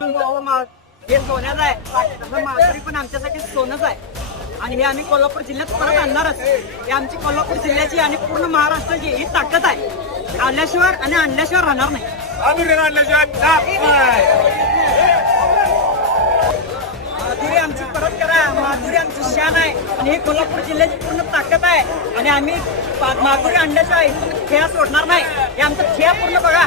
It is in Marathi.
हे सोन्याचं आहे तसं माधुरी पण आमच्यासाठी सोनंच आहे आणि हे आम्ही कोल्हापूर जिल्ह्यात परत आणणारच. हे आमची कोल्हापूर जिल्ह्याची आणि पूर्ण महाराष्ट्राची ही ताकद आहे. आल्याशिवाय आणि आणल्याशिवाय राहणार नाही. माधुरी आमची परत करा. माधुरी आमची शान आहे आणि ही कोल्हापूर जिल्ह्याची पूर्ण ताकद आहे आणि आम्ही माधुरी आणल्याशिवाय खेळा सोडणार नाही. हे आमचा खेळ पूर्ण बघा.